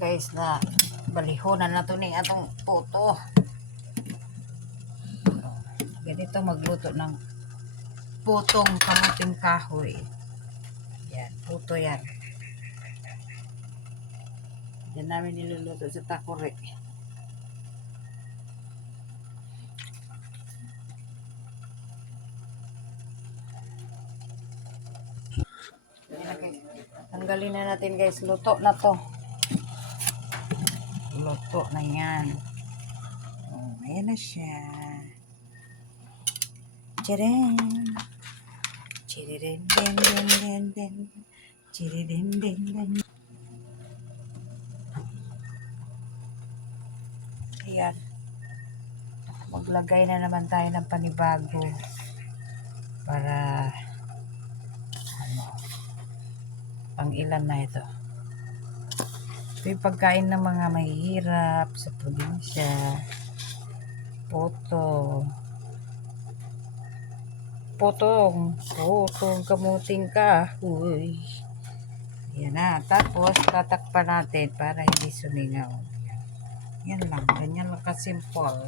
guys na balihonan na to ni atong puto. Ganito magluto ng putong kamuting kahoy. Yan, puto yan. Yan namin niluluto sa takore. Tanggalin na natin guys, luto na to. Luto na yan. Oh, ayan na siya. Tcharan! Chiririn din din din din. Chiririn din din. Ayan. Maglagay na naman tayo ng panibago para pang ilan na ito. Ito yung pagkain ng mga mahihirap sa probinsya. Potong kamuting kahoy. Yan na. Tapos tatakpan natin para hindi sumingaw. Yan lang. Ganyan lang kasimple.